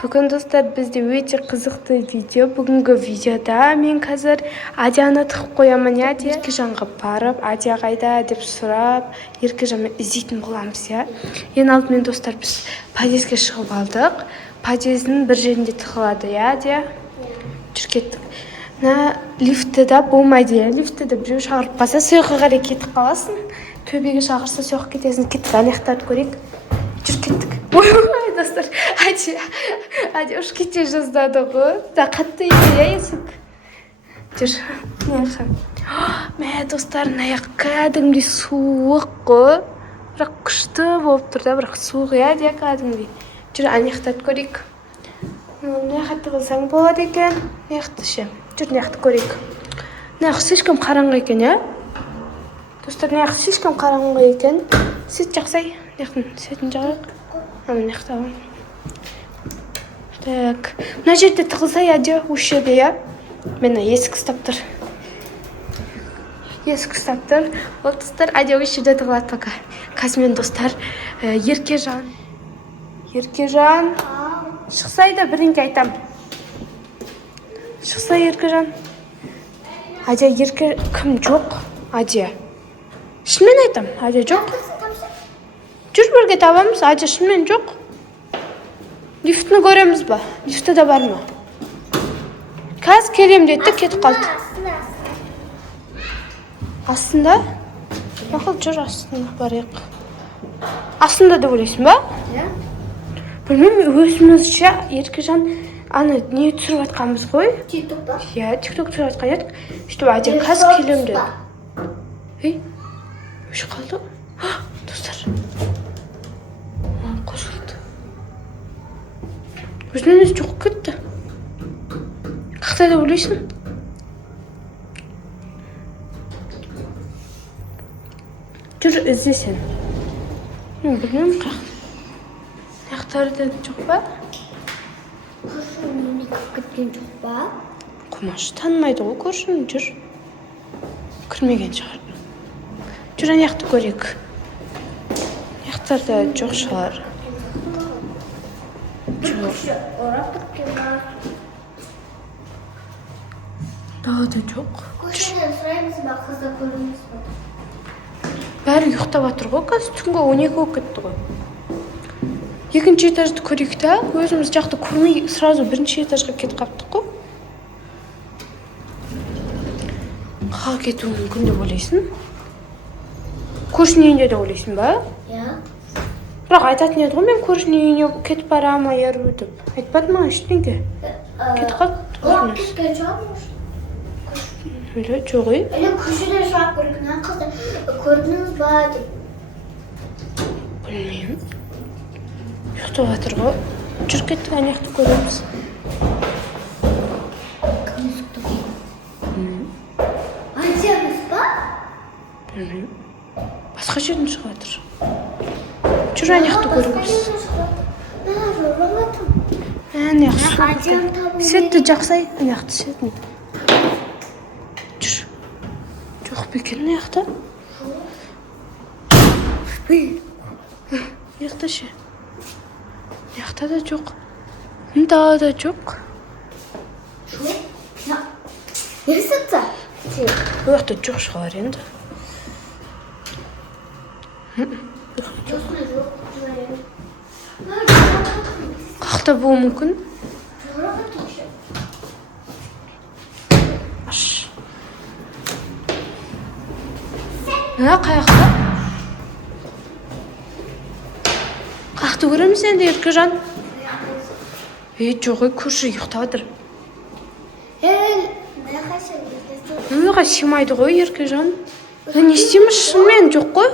Бүгін достар бізде өте қызықты видео. Бүгінгі видеода мен қазір Адияны тығып қоямын, я де Еркежанға барып, Адия қайда деп сұрап, Еркежанмен іздейтін боламыз, я. Ең алдымен достар біз подъездге шығып алдық. Подъездің бір жерінде тығылады, я, Адия. Жүр кеттік. Лифтіде болмайды, я. Лифтіде біреу шағырып баса, сояққа қарай кетіп қаласың. Төбеге шағырса, сояққа кетесің. Кеттік, аяқтарды көрейік. Жүр кеттік. Ой, достар, Адия уж кете жаздады ғой. Да қатты еді, есік. Жүр, неқы. Мә, достар, аяқ кәдімдей суық ғой. Бірақ күшті болып тұр да, бірақ суық, я, Адия кәдімдей. Жүр, аяқтарды көрейік. Неқатты қылсаң болады екен. Неқті ше. Жүр, неқті көрейік. Неқы слишком қараңғы екен, я? Достар, неқы слишком қараңғы екен. Свет жақсай. Неқтің светін жағайық. Неқті алам. Так. Мына жерде тығылсай, Адия, осы жерде, я? Мені есік ұстап тұр. Есік ұстап тұр. Ол достар, Адия осы жерде тығылады пока. Қазір достар, Еркежан. Еркежан. Шықсай да бірінге айтам. Шықсай, Еркежан. Адия, кім жоқ? Адия. Шынымен айтам, Адия жоқ. Жүр бірге табамыз, Адия шынымен жоқ. Лифтіні көреміз ба? Лифті де бар ма? Қазір келем деді, кетіп қалды. Астында? Мақыл, жүр астында барайық. Астында да ойлайсың ба? Білмеймін, өзімізше Еркежан аны не түсіріп атқанбыз ғой? Тиктокта? Иә, тикток түсіріп атқан едік. Сөйтіп Адия қазір келем деді. Ей, өші қалды? Достар. Қосылды. Өзінен өзі жоқ кетті. Қақтайда ойлайсың? Жүр, іздесен. Білмеймін, қақтарда жоқ ба? Көршің үйіне кіріп кеткен жоқ ба? Құмаш танымайды ғой көршің, жүр. Кірмеген шығар. Жүр, аяқты көрейік. Аяқтарда жоқ шығар. Орап кеткен ба? Дағы да жоқ. Көршіден сұраймыз ба, қызды көрдіңіз ба? Бәрі ұйықтап жатыр ғой, қазір түнгі 12 болып кетті ғой. Екінші этажды көрейік та, өзіміз жақты көрмей, сразу бірінші этажға кетіп қаптық қой. Қаға кетуі мүмкін деп ойлайсың? Көршінің үйінде де ойлайсың ба? Иә. Бірақ айтатын еді ғой, мен көршінің үйіне кетіп барама, еру деп. Айтпады ма, ештеңе? Кетіп қалды. Орап кеткен шығармыз? Өлі, жоқ ей. Әлі көшеден шығарып көрген қызды көрдіңіз ба деп. Білмеймін. Ұйықтап жатыр ғой. Жүр кеттік, аяқты көреміз. Кім ұйықтап? Адиямыз ба? Білмеймін. Басқа жерден шығып жатыр. Жүр, аяқты көреміз. Аяқты сетті жақсай. Аяқты сетін. Жүр. Жоқ бекен аяқта. Аяқта ше. Аяқта да жоқ. Мұнда да жоқ. Не сатса? Аяқта жоқ шығар енді. Қақта болу мүмкін? Аш. Қаяқта? Қақты көреміз енді, Еркежан? Жоқ, көрші ұйықтап жатыр. Мынаға симайды ғой, Еркежан. Не істейміз, шынымен жоқ қой?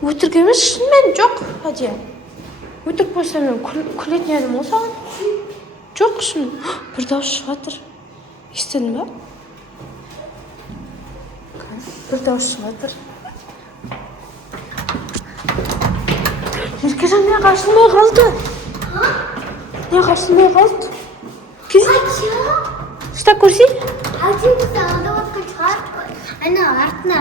Өтіргеміз шынымен жоқ, Адия. Өтірік болса мен күлетін едім ол саған. Жоқ шын. Бір дауыс шығып жатыр. Естідің ба? Бір дауыс шығып жатыр. Еркежан не қарсылмай қалды? Не қарсылмай қалды? Адия? Ұстап көрсей? Адия бізді алдап отқан шығар. Ана артына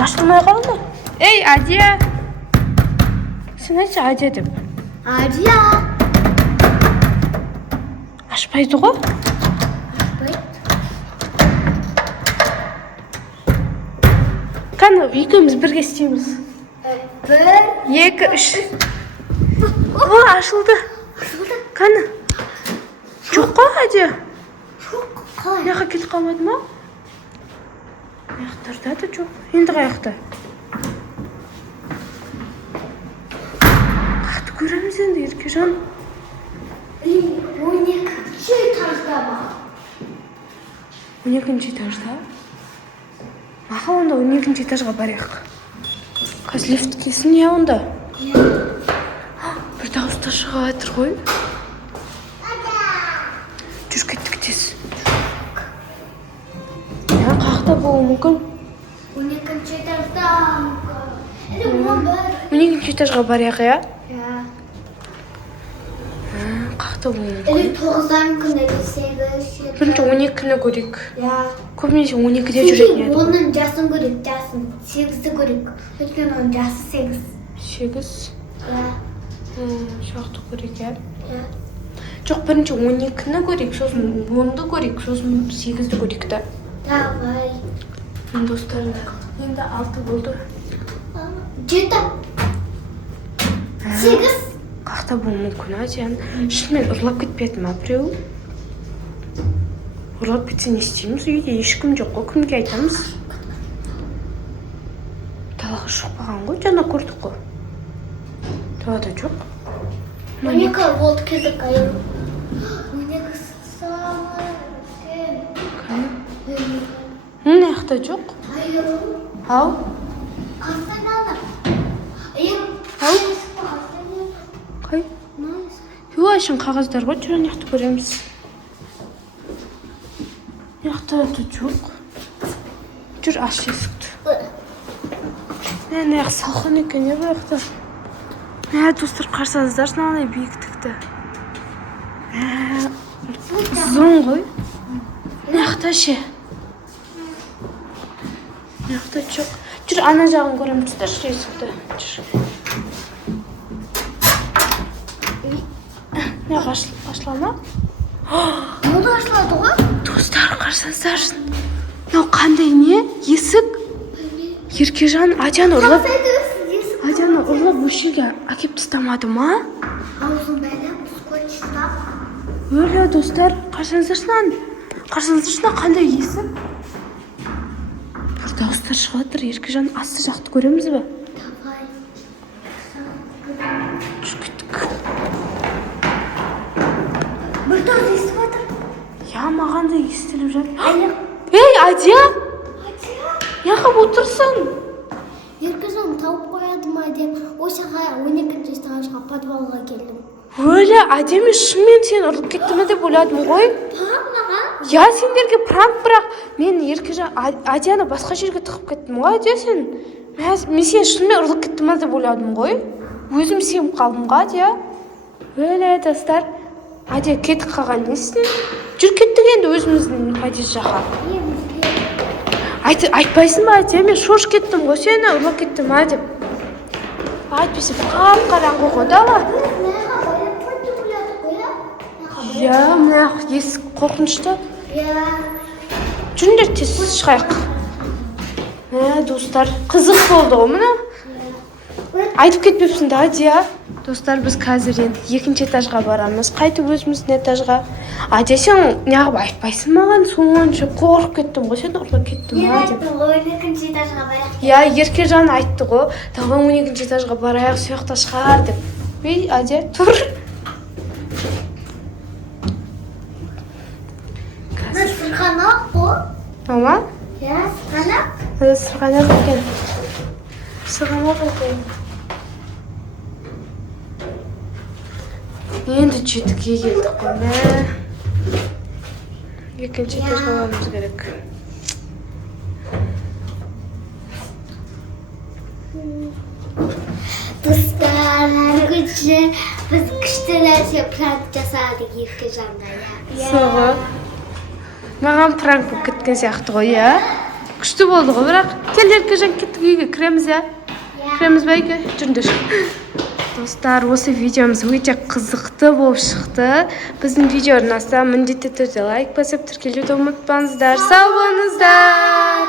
Ашылмай қалды. Ей, Адия! Сен айтшы, Адия деп. Адия. Ашпайды ғой. Қаны, екеуміз бірге істейміз. 1, 2, 3. О, ашылды. Қаны. Жоқ қой, Адия. қалай? Мына жаққа кетіп қалмады ма? Аяқтарда да жоқ. Енді қаяқта? Қақты көреміз енді, Еркежан. 12-ші этажда ма? 12-ші этажда? Мақа, онда 12-ші этажға барайық. Қазір лифт келсін, я онда? Бір дауыста шыға жатыр ғой. Жүр, кеттік тез. Я қақта болуы мүмкін. 12-ші этажда мүмкін. 12-ші этажға барайық, я? Иә. Қақта болуы мүмкін. 9-да мүмкін, 8-ші. Бірінші 12-ні көрейік. Иә. Көбінесе 12-де жүретін еді. Оның жасын көрейік, жасын. 8-ді көрейік. Өйткені оның жасы 8. 8. Иә. Шақты көрейік, я? Иә. Жоқ, бірінші 12-ні көрейік, сосын 10-ды көрейік, сосын 8-ді көрейік та. Давай. Мен достарым, енді 6 болды. 7. 8. Қақта болуы мүмкін, Адиян. Шынымен ұрлап кетпеді ма біреу? Ұрлап кетсе не істейміз? Үйде ешкім жоқ қой, кімге айтамыз? Далаға шықпаған ғой, жаңа көрдік қой. Далада жоқ. 12 болды келдік, айыру. 12 самый үлкен. Мына жақта жоқ. Айыру. Ау? Қастай қалды. Айыру. Ау? Қай? Юашын қағаздар ғой, жүр, ана жақта көреміз. Жақта да жоқ. Жүр, аш есікті. Ана жақ салқын екен, не бұл жақта? Достар, қарсаңыздар, мынандай биіктікті. Ұзын ғой. Мына жақта ше. Мына жақта жоқ. Жүр, ана жағын көреміз, достар, есікті. Жүр. Мына жақ ашыла ма? Бұл ашылады ғой? Достар, қарсаңыздар. Мынау қандай не? Есік? Еркежан Адияны ұрлап өшеге әкеп тастамады ма? Аузын бәлем, скотч тап. Өлі, достар, қарсаңыздаршынан қандай есік? Бір дауыстар шығатыр, Еркежан асты жақты көреміз бе? Давай. Жүр, кеттік. Бір дауыс естіп отыр. Я, маған да естіліп жатыр. Аяқ. Ей, Адия! Адия. Яқып отырсын. Еркежан тауып қояды ма деп, осыға 12-ші этажға подвалға келдім. Өлі, Адия, мен шынымен сен ұрып кетті ме деп ойладым ғой? Маған? Я, сендерге пранк, бірақ мен Еркежан Адияны басқа жерге тығып кеттім ғой, Адия, сен? Мен сен шынымен ұрып кетті ме деп ойладым ғой? Өзім сеніп қалдым ғой, Адия. Өлі, достар, Адия кетіп қалған несін? Жүр, кеттік енді өзіміздің Адия жаққа. Айтпайсың ба, Адия, мен шош кеттім ғой, сені ұрлап кеттім ма деп. Айтпайсың, қап-қараңғы ғой, дала. Я, мына есік қорқынышты. Жүріңдер, тез шығайық. Достар, қызық болды ғой мұны. Айтып кетпепсің да, Адия. Достар, біз қазір енді 2-ші этажға барамыз. Қайтып өзіміздің этажға. Адия, сен неғып айтпайсың маған? Сонша қорқып кеттім ғой, сен ұрлап кеттім ма деп. Мен айттым ғой, 2-ші этажға барайық. Я, Еркежан айтты ғой, давай 12-ші этажға барайық, сояқта шығар деп. Ей, Адия, тұр. Сырғанақ қой. Мама? Я, сырғанақ. Сырғанақ екен. Сырғанақ екен. Енді жетіге келдік қой, мә. 2-ші этажға баруымыз керек. Достар, біз күшті нәрсе пранк жасадық Еркежанға, я. Соғы. Маған пранк болып кеткен сияқты ғой, я. Күшті болды ғой, бірақ кел Еркежан, кеттік үйге, кіреміз, я. Кіреміз бе үйге? Жүріңдер. Достар, осы видеомыз өте қызықты болып шықты. Біздің видео ұнаса, міндетті түрде лайк басып, тіркелуді ұмытпаңыздар. Сау болыңыздар.